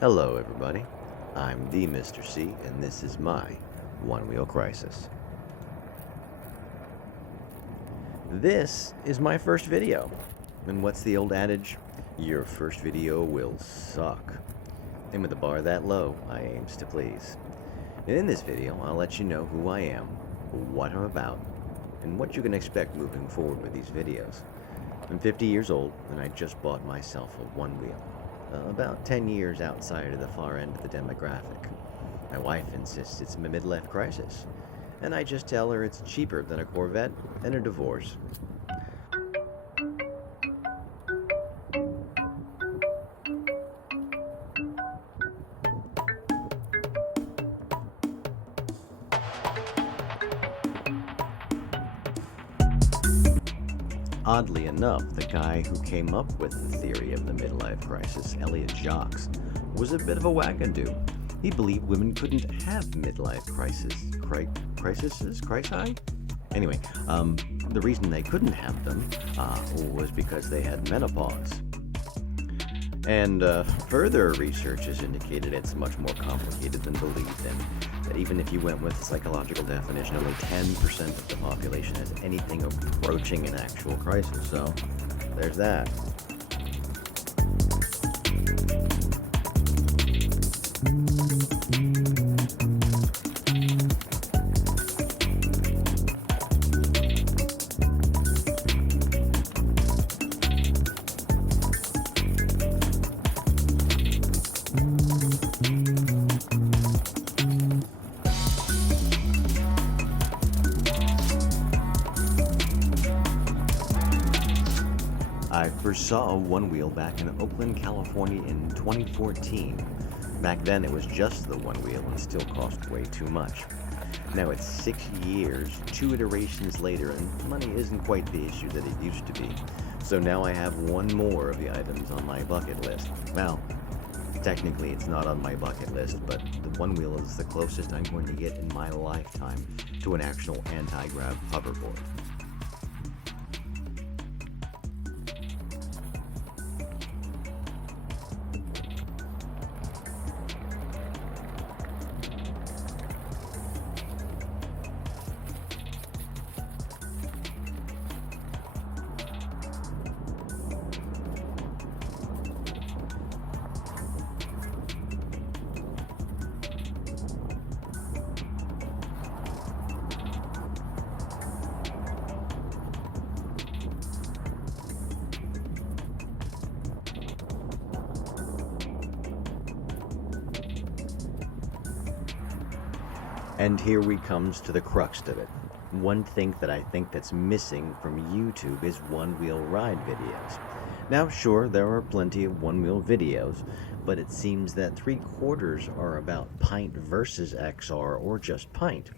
Hello, everybody. I'm the Mr. C, and this is my One Wheel Crisis. This is my first video. And what's the old adage? Your first video will suck. And with the bar that low, I aims to please. And in this video, I'll let you know who I am, what I'm about, and what you can expect moving forward with these videos. I'm 50 years old, and I just bought myself a one wheel. About 10 years outside of the far end of the demographic. My wife insists it's a midlife crisis, and I just tell her it's cheaper than a Corvette and a divorce. Oddly enough, the guy who came up with the theory of the midlife crisis, Elliot Jacques, was a bit of a wackadoo. He believed women couldn't have midlife crises? Anyway, the reason they couldn't have them was because they had menopause. And further research has indicated it's much more complicated than believed, and that even if you went with the psychological definition, only 10% of the population has anything approaching an actual crisis. So, there's that. I first saw a one wheel back in Oakland, California in 2014. Back then it was just the one wheel and still cost way too much. Now it's 6 years, 2 iterations later, and money isn't quite the issue that it used to be. So now I have one more of the items on my bucket list. Well, technically it's not on my bucket list, but the one wheel is the closest I'm going to get in my lifetime to an actual anti-grav hoverboard. And here we comes to the crux of it. One thing that I think that's missing from YouTube is one-wheel ride videos. Now, sure, there are plenty of one-wheel videos, but it seems that 3/4 are about pint versus XR or just pint.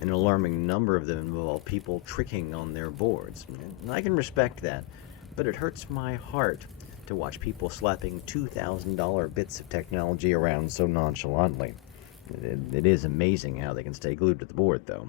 An alarming number of them involve people tricking on their boards. And I can respect that, but it hurts my heart to watch people slapping $2,000 bits of technology around so nonchalantly. It is amazing how they can stay glued to the board, though.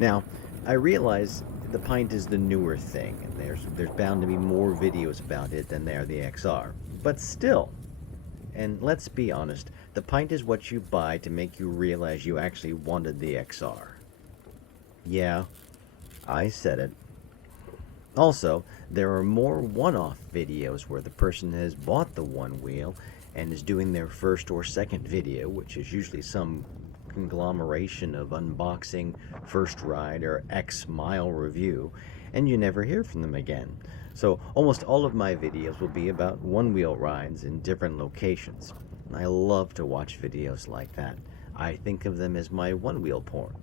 Now, I realize the pint is the newer thing, and there's bound to be more videos about it than there are the XR. But still, and let's be honest, the pint is what you buy to make you realize you actually wanted the XR. Yeah, I said it. Also, there are more one-off videos where the person has bought the one wheel and is doing their first or second video, which is usually some conglomeration of unboxing, first ride, or X mile review, and you never hear from them again. So almost all of my videos will be about one-wheel rides in different locations. I love to watch videos like that. I think of them as my one-wheel porn.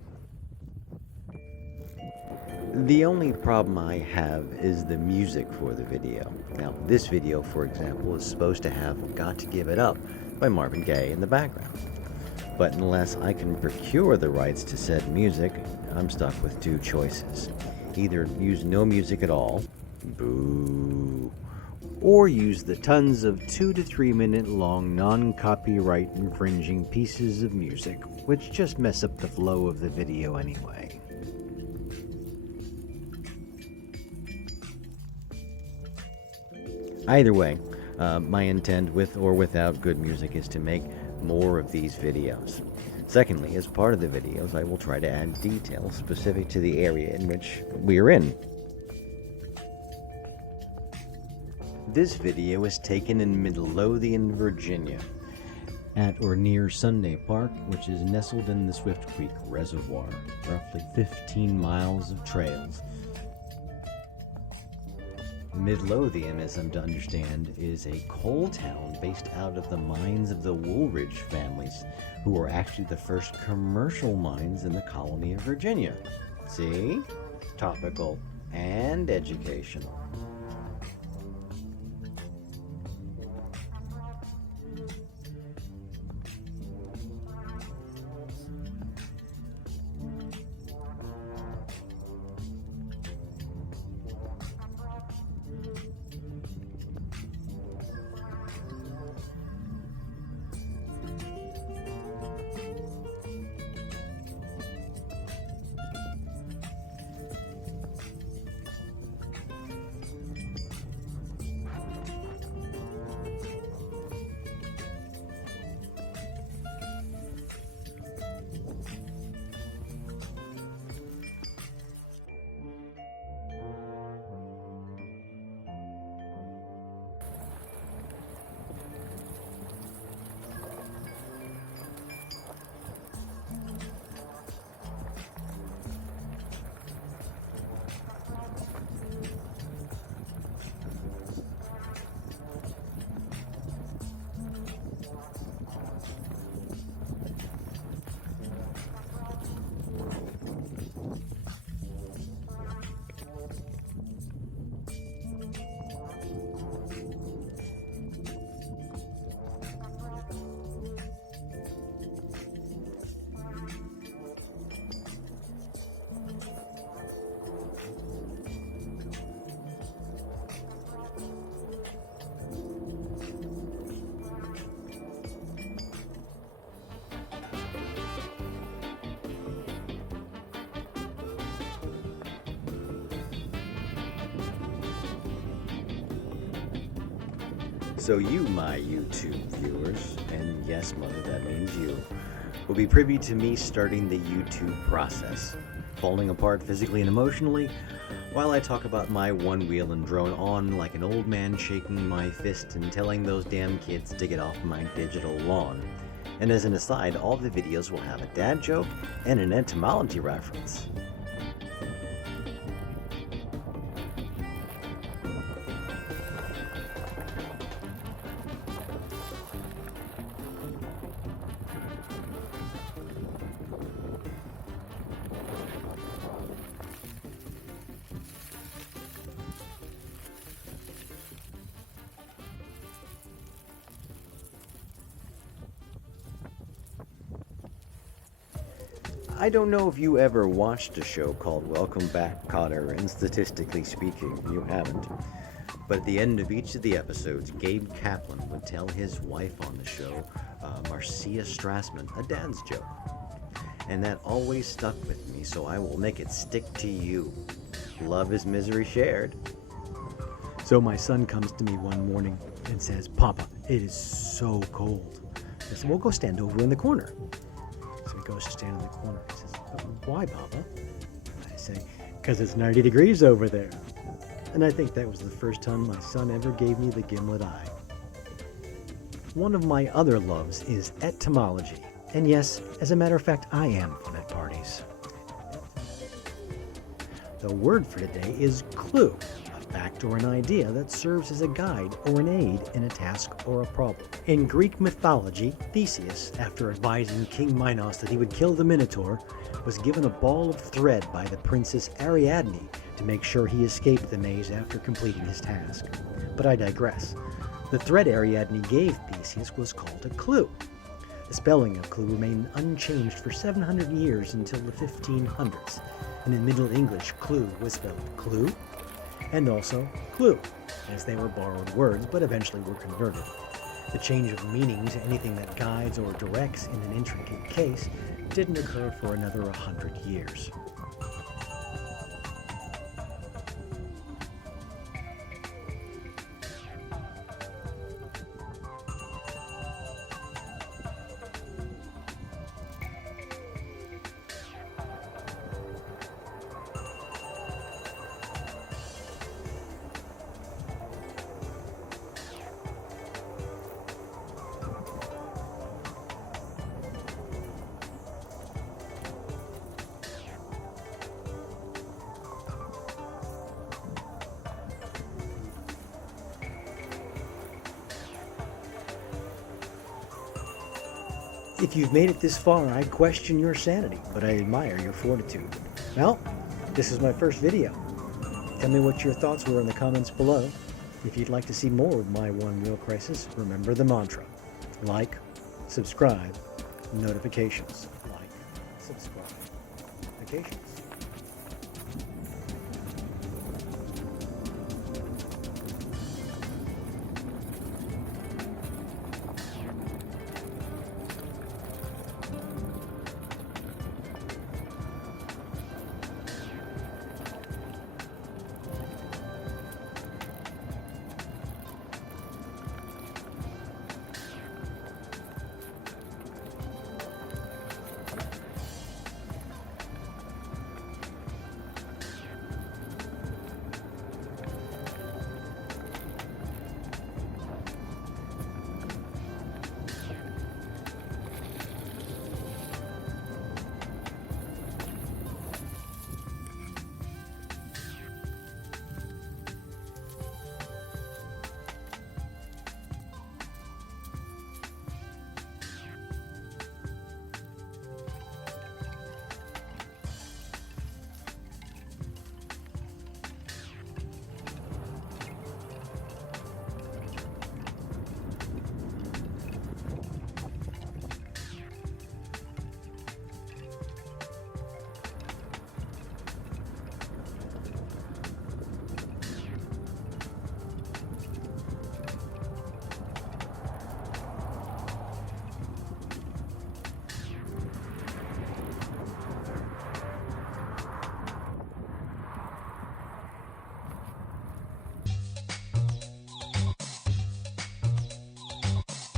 The only problem I have is the music for the video. Now, this video, for example, is supposed to have Got to Give It Up by Marvin Gaye in the background. But unless I can procure the rights to said music, I'm stuck with two choices. Either use no music at all, boo, or use the tons of 2 to 3 minute long non-copyright infringing pieces of music, which just mess up the flow of the video anyway. Either way, My intent, with or without good music, is to make more of these videos. Secondly, as part of the videos, I will try to add details specific to the area in which we are in. This video is taken in Midlothian, Virginia, at or near Sunday Park, which is nestled in the Swift Creek Reservoir, roughly 15 miles of trails. Midlothian, as I'm to understand, is a coal town based out of the mines of the Woolridge families, who were actually the first commercial mines in the colony of Virginia. See? Topical and educational. So you, my YouTube viewers, and yes, mother, that means you, will be privy to me starting the YouTube process, falling apart physically and emotionally, while I talk about my one wheel and drone on like an old man shaking my fist and telling those damn kids to get off my digital lawn. And as an aside, all the videos will have a dad joke and an etymology reference. I don't know if you ever watched a show called Welcome Back, Kotter, and statistically speaking, you haven't. But at the end of each of the episodes, Gabe Kaplan would tell his wife on the show, Marcia Strassman, a dad's joke. And that always stuck with me, so I will make it stick to you. Love is misery shared. So my son comes to me one morning and says, "Papa, it is so cold." I said, "Well, go stand over in the corner." So he goes to stand in the corner. He says, "Why, Papa?" I say, "Because it's 90 degrees over there." And I think that was the first time my son ever gave me the gimlet eye. One of my other loves is etymology. And yes, as a matter of fact, I am fun at parties. The word for today is clue, a fact or an idea that serves as a guide or an aid in a task or a problem. In Greek mythology, Theseus, after advising King Minos that he would kill the Minotaur, was given a ball of thread by the princess Ariadne to make sure he escaped the maze after completing his task. But I digress. The thread Ariadne gave Theseus was called a clue. The spelling of clue remained unchanged for 700 years until the 1500s, and in Middle English, clue was spelled clue and also clue, as they were borrowed words but eventually were converted. The change of meaning to anything that guides or directs in an intricate case didn't occur for another 100 years. If you've made it this far, I question your sanity, but I admire your fortitude. Well, this is my first video. Tell me what your thoughts were in the comments below. If you'd like to see more of my One Wheel Crisis, remember the mantra. Like, subscribe, notifications. Like, subscribe, notifications.